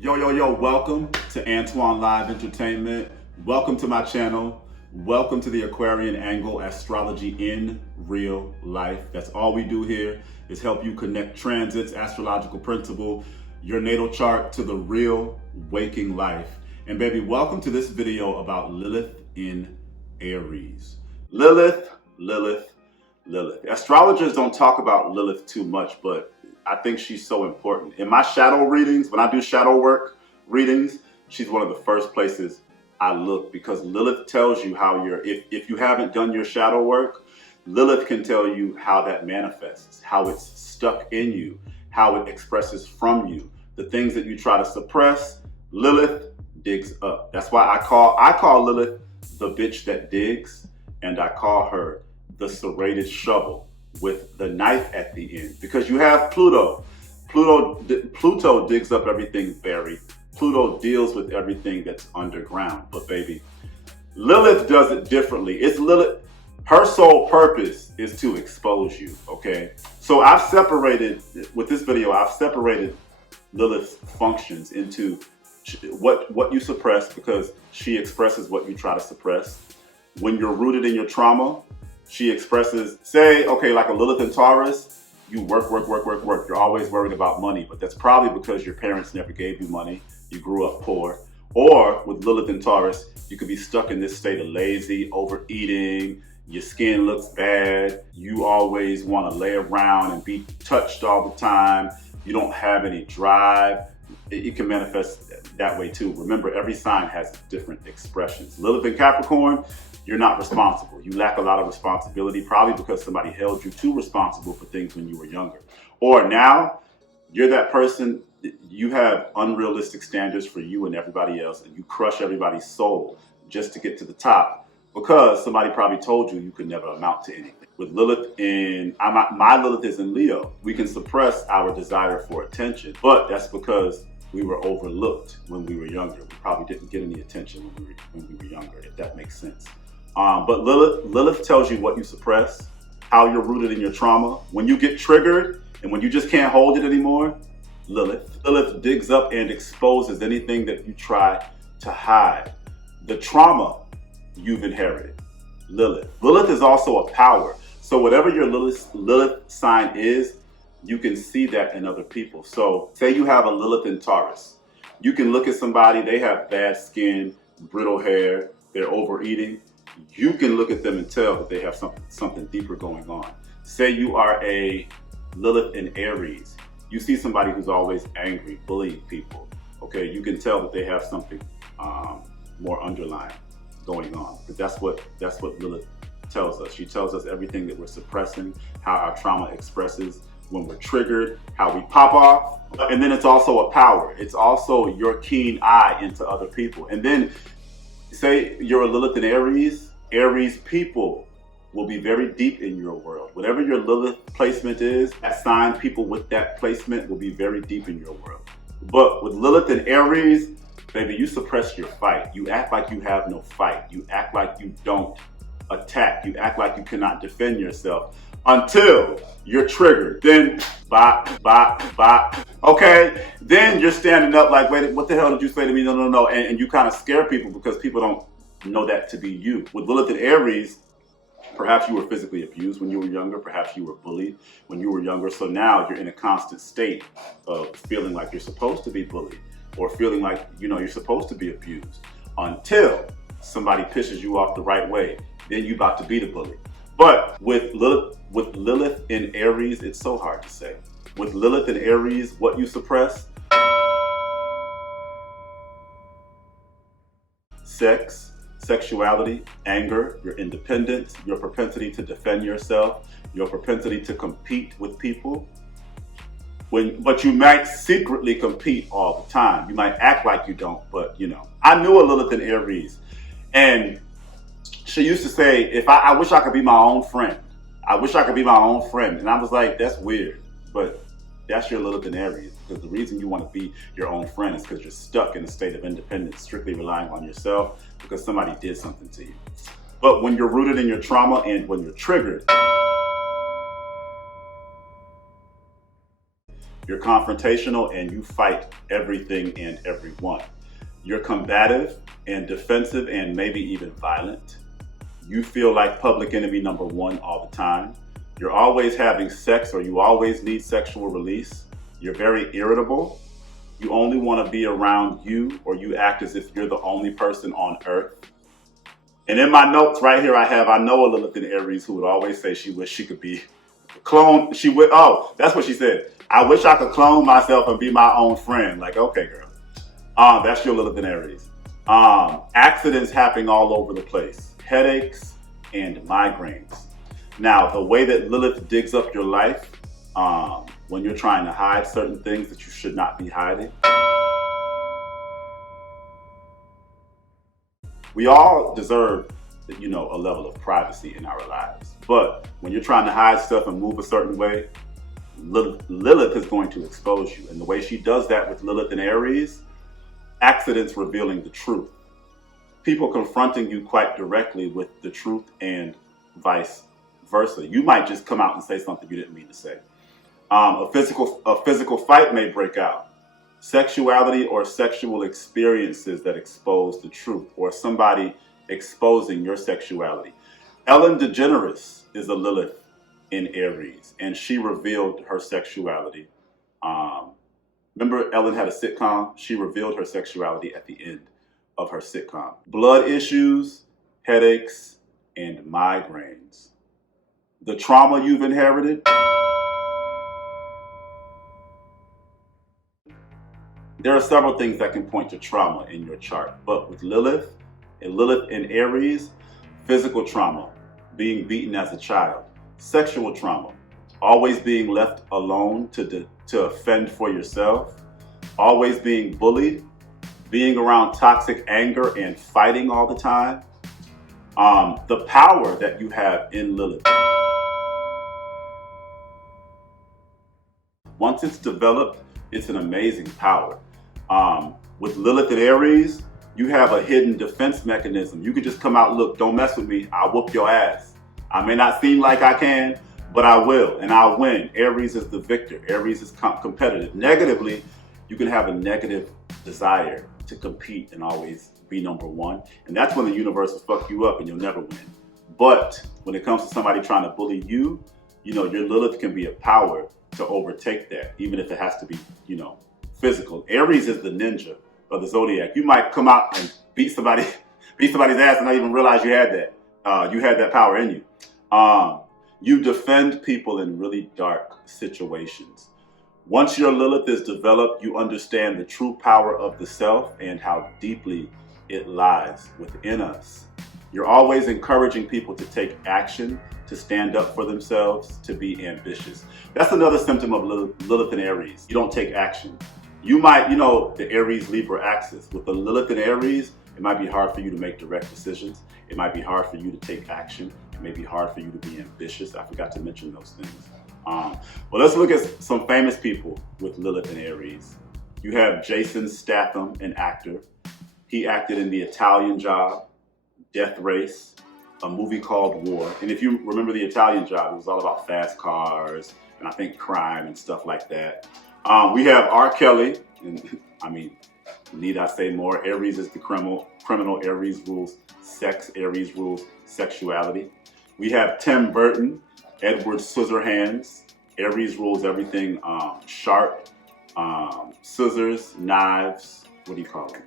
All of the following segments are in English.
Yo, welcome to Antoine Live Entertainment. Welcome to my channel. Welcome to the Aquarian Angle Astrology in Real Life. That's all we do here is help you connect transits, astrological principle, your natal chart to the real waking life. And baby, welcome to this video about Lilith in Aries. Lilith. Astrologers don't talk about Lilith too much, but I think she's so important. In my shadow readings, when I do shadow work readings, she's one of the first places I look, because Lilith tells you how if you haven't done your shadow work, Lilith can tell you how that manifests, how it's stuck in you, how it expresses from you. The things that you try to suppress, Lilith digs up. That's why I call Lilith the bitch that digs, and I call her the serrated shovel with the knife at the end, because you have Pluto. Pluto digs up everything buried. Pluto deals with everything that's underground. But baby, Lilith does it differently. It's Lilith. Her sole purpose is to expose you. Okay. So with this video, I've separated Lilith's functions into what you suppress, because she expresses what you try to suppress. When you're rooted in your trauma, she expresses, okay, like a Lilith in Taurus, you work. You're always worried about money, but that's probably because your parents never gave you money. You grew up poor. Or with Lilith in Taurus, you could be stuck in this state of lazy, overeating, your skin looks bad, you always want to lay around and be touched all the time, you don't have any drive. It can manifest that way too. Remember, every sign has different expressions. Lilith in Capricorn, you're not responsible. You lack a lot of responsibility, probably because somebody held you too responsible for things when you were younger. Or now, you're that person, you have unrealistic standards for you and everybody else, and you crush everybody's soul just to get to the top, because somebody probably told you could never amount to anything. With Lilith my Lilith is in Leo. We can suppress our desire for attention, but that's because we were overlooked when we were younger. We probably didn't get any attention when we were younger, if that makes sense. But Lilith tells you what you suppress, how you're rooted in your trauma. When you get triggered and when you just can't hold it anymore, Lilith digs up and exposes anything that you try to hide. The trauma you've inherited, Lilith. Lilith is also a power. So whatever your Lilith sign is, you can see that in other people. So say you have a Lilith in Taurus. You can look at somebody, they have bad skin, brittle hair, they're overeating. You can look at them and tell that they have something deeper going on. Say you are a Lilith in Aries. You see somebody who's always angry, bullying people. Okay, you can tell that they have something more underlying going on. But that's what Lilith tells us. She tells us everything that we're suppressing, how our trauma expresses when we're triggered, how we pop off. And then it's also a power. It's also your keen eye into other people. And then say you're a Lilith in Aries. Aries people will be very deep in your world. Whatever your Lilith placement is, that sign, people with that placement will be very deep in your world. But with Lilith in Aries, baby, you suppress your fight. You act like you have no fight. You act like you don't attack. You act like you cannot defend yourself until you're triggered. Then, bop. Okay? Then you're standing up like, wait, what the hell did you say to me? No. And you kind of scare people because people don't know that to be you. With Lilith in Aries, perhaps you were physically abused when you were younger. Perhaps you were bullied when you were younger. So now you're in a constant state of feeling like you're supposed to be bullied, or feeling like, you're supposed to be abused, until somebody pisses you off the right way. Then you about to be the bully. But with Lilith in Aries, it's so hard to say. With Lilith in Aries, what you suppress: sex, sexuality, anger, your independence, your propensity to defend yourself, your propensity to compete with people. But you might secretly compete all the time. You might act like you don't, but I knew a Lilith in Aries, and she used to say, I wish I could be my own friend. I wish I could be my own friend. And I was like, that's weird, but that's your Lilith in Aries, because the reason you want to be your own friend is because you're stuck in a state of independence, strictly relying on yourself because somebody did something to you. But when you're rooted in your trauma and when you're triggered, You're confrontational and you fight everything and everyone. You're combative and defensive and maybe even violent. You feel like public enemy number one all the time. You're always having sex, or you always need sexual release. You're very irritable. You only want to be around you, or you act as if you're the only person on earth. And in my notes right here, I know a Lilith in Aries who would always say she wished she could be clone. That's what she said. I wish I could clone myself and be my own friend. Like, okay, girl. That's your Lilith in Aries. Accidents happening all over the place. Headaches and migraines. Now, the way that Lilith digs up your life, when you're trying to hide certain things that you should not be hiding. We all deserve, a level of privacy in our lives. But when you're trying to hide stuff and move a certain way, Lilith is going to expose you. And the way she does that with Lilith and Aries, accidents revealing the truth. People confronting you quite directly with the truth and vice versa. You might just come out and say something you didn't mean to say. A physical fight may break out. Sexuality or sexual experiences that expose the truth, or somebody exposing your sexuality. Ellen DeGeneres is a Lilith in Aries, and she revealed her sexuality. Remember Ellen had a sitcom? She revealed her sexuality at the end of her sitcom. Blood issues, headaches, and migraines. The trauma you've inherited. There are several things that can point to trauma in your chart, but with Lilith in Aries, physical trauma, being beaten as a child, sexual trauma, always being left alone to fend for yourself, always being bullied, being around toxic anger and fighting all the time, the power that you have in Lilith. Once it's developed, it's an amazing power. With Lilith and Aries, you have a hidden defense mechanism. You can just come out, look, don't mess with me, I'll whoop your ass. I may not seem like I can, but I will, and I'll win. Aries is the victor. Aries is competitive. Negatively, you can have a negative desire to compete and always be number one. And that's when the universe will fuck you up and you'll never win. But when it comes to somebody trying to bully you, your Lilith can be a power to overtake that, even if it has to be, physical. Aries is the ninja of the zodiac. You might come out and beat somebody's ass and not even realize you had that. You had that power in you. You defend people in really dark situations. Once your Lilith is developed, you understand the true power of the self and how deeply it lies within us. You're always encouraging people to take action, to stand up for themselves, to be ambitious. That's another symptom of Lilith and Aries. You don't take action. You might, the Aries-Libra axis. With the Lilith and Aries, it might be hard for you to make direct decisions. It might be hard for you to take action. It may be hard for you to be ambitious. I forgot to mention those things. Well, let's look at some famous people with Lilith and Aries. You have Jason Statham, an actor. He acted in The Italian Job, Death Race, a movie called War. And if you remember The Italian Job, it was all about fast cars and I think crime and stuff like that. We have R. Kelly, and need I say more? Aries is the criminal. Aries rules sex. Aries rules sexuality. We have Tim Burton, Edward Scissorhands. Aries rules everything sharp, scissors, knives. What do you call them?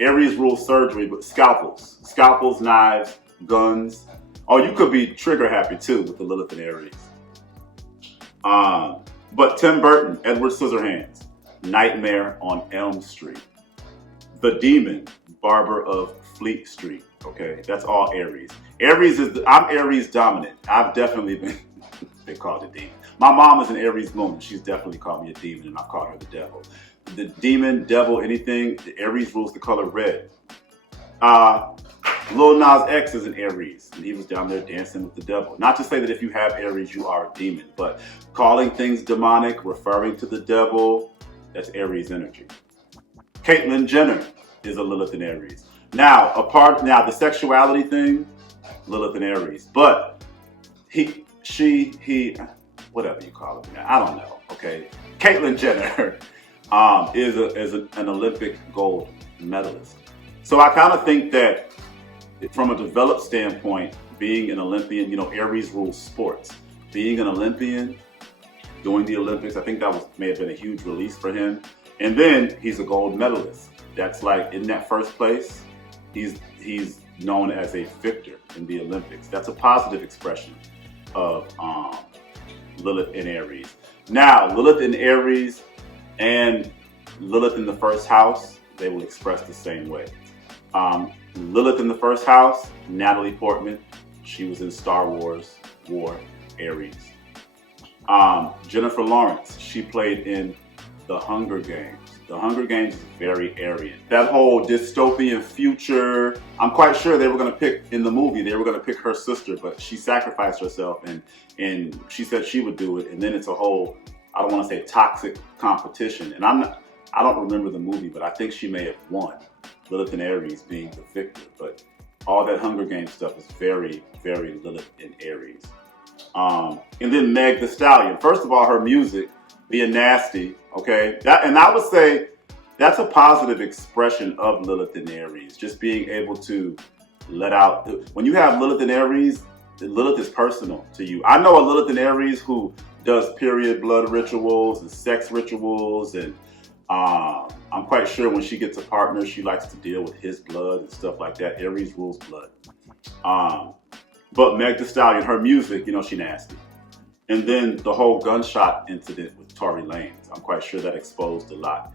Aries rules surgery, but scalpels, knives, guns. Oh, you could be trigger happy too with the Lilith and Aries. But Tim Burton, Edward Scissorhands, Nightmare on Elm Street. The Demon, Barber of Fleet Street. Okay, that's all Aries. I'm Aries dominant. I've definitely been called a demon. My mom is an Aries moon. She's definitely called me a demon, and I've called her the devil. The demon, devil, anything, the Aries rules the color red. Lil Nas X is an Aries, and he was down there dancing with the devil. Not to say that if you have Aries, you are a demon, but calling things demonic, referring to the devil, that's Aries energy. Caitlyn Jenner is a Lilith and Aries. Now, the sexuality thing, Lilith and Aries, but whatever you call it now. I don't know. Okay, Caitlyn Jenner is an Olympic gold medalist. So I kind of think that from a developed standpoint, being an Olympian, you know, Aries rules sports. Being an Olympian, doing the Olympics, I think that may have been a huge release for him. And then he's a gold medalist. That's like in that first place, he's known as a victor in the Olympics. That's a positive expression of Lilith in Aries. Now, Lilith in Aries and Lilith in the first house, they will express the same way. Lilith in the first house, Natalie Portman, she was in Star Wars, War, Aries. Jennifer Lawrence, she played in The Hunger Games. The Hunger Games is very Aryan. That whole dystopian future, I'm quite sure they were going to pick, in the movie, they were going to pick her sister, but she sacrificed herself and she said she would do it. And then it's a whole, I don't want to say toxic competition. And I don't remember the movie, but I think she may have won, Lilith in Aries being the victor. But all that Hunger Games stuff is very, very Lilith in Aries. And then Meg Thee Stallion. First of all, her music, being nasty, okay? And I would say that's a positive expression of Lilith in Aries. Just being able to let out. When you have Lilith in Aries, Lilith is personal to you. I know a Lilith in Aries who does period blood rituals and sex rituals, and I'm quite sure when she gets a partner, she likes to deal with his blood and stuff like that. Aries rules blood. But Meg Thee Stallion, her music, you know, she nasty. And then the whole gunshot incident with Tory Lanez, I'm quite sure that exposed a lot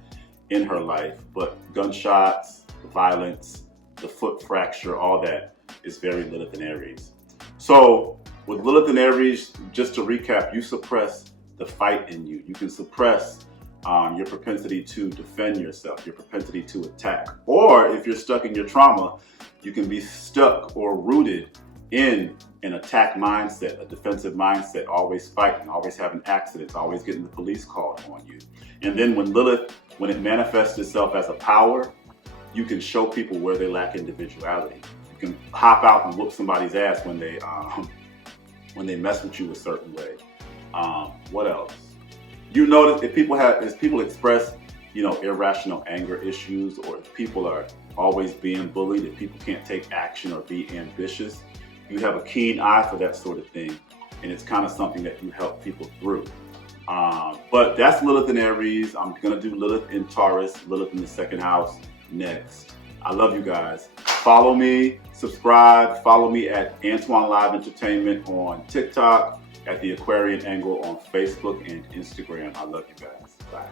in her life. But gunshots, violence, the foot fracture, all that is very Lilith in Aries. So with Lilith in Aries, just to recap, you suppress the fight in you. You can suppress your propensity to defend yourself, your propensity to attack. Or if you're stuck in your trauma, you can be stuck or rooted in an attack mindset, a defensive mindset, always fighting, always having accidents, always getting the police called on you. And then when Lilith, when it manifests itself as a power, you can show people where they lack individuality. You can hop out and whoop somebody's ass when they mess with you a certain way. What else? You notice if people express, you know, irrational anger issues, or if people are always being bullied, if people can't take action or be ambitious, you have a keen eye for that sort of thing, and it's kind of something that you help people through. But that's Lilith in Aries. I'm going to do Lilith in Taurus, Lilith in the second house next. I love you guys. Follow me, subscribe, follow me at Antoine Live Entertainment on TikTok, at The Aquarian Angle on Facebook and Instagram. I love you guys. Bye.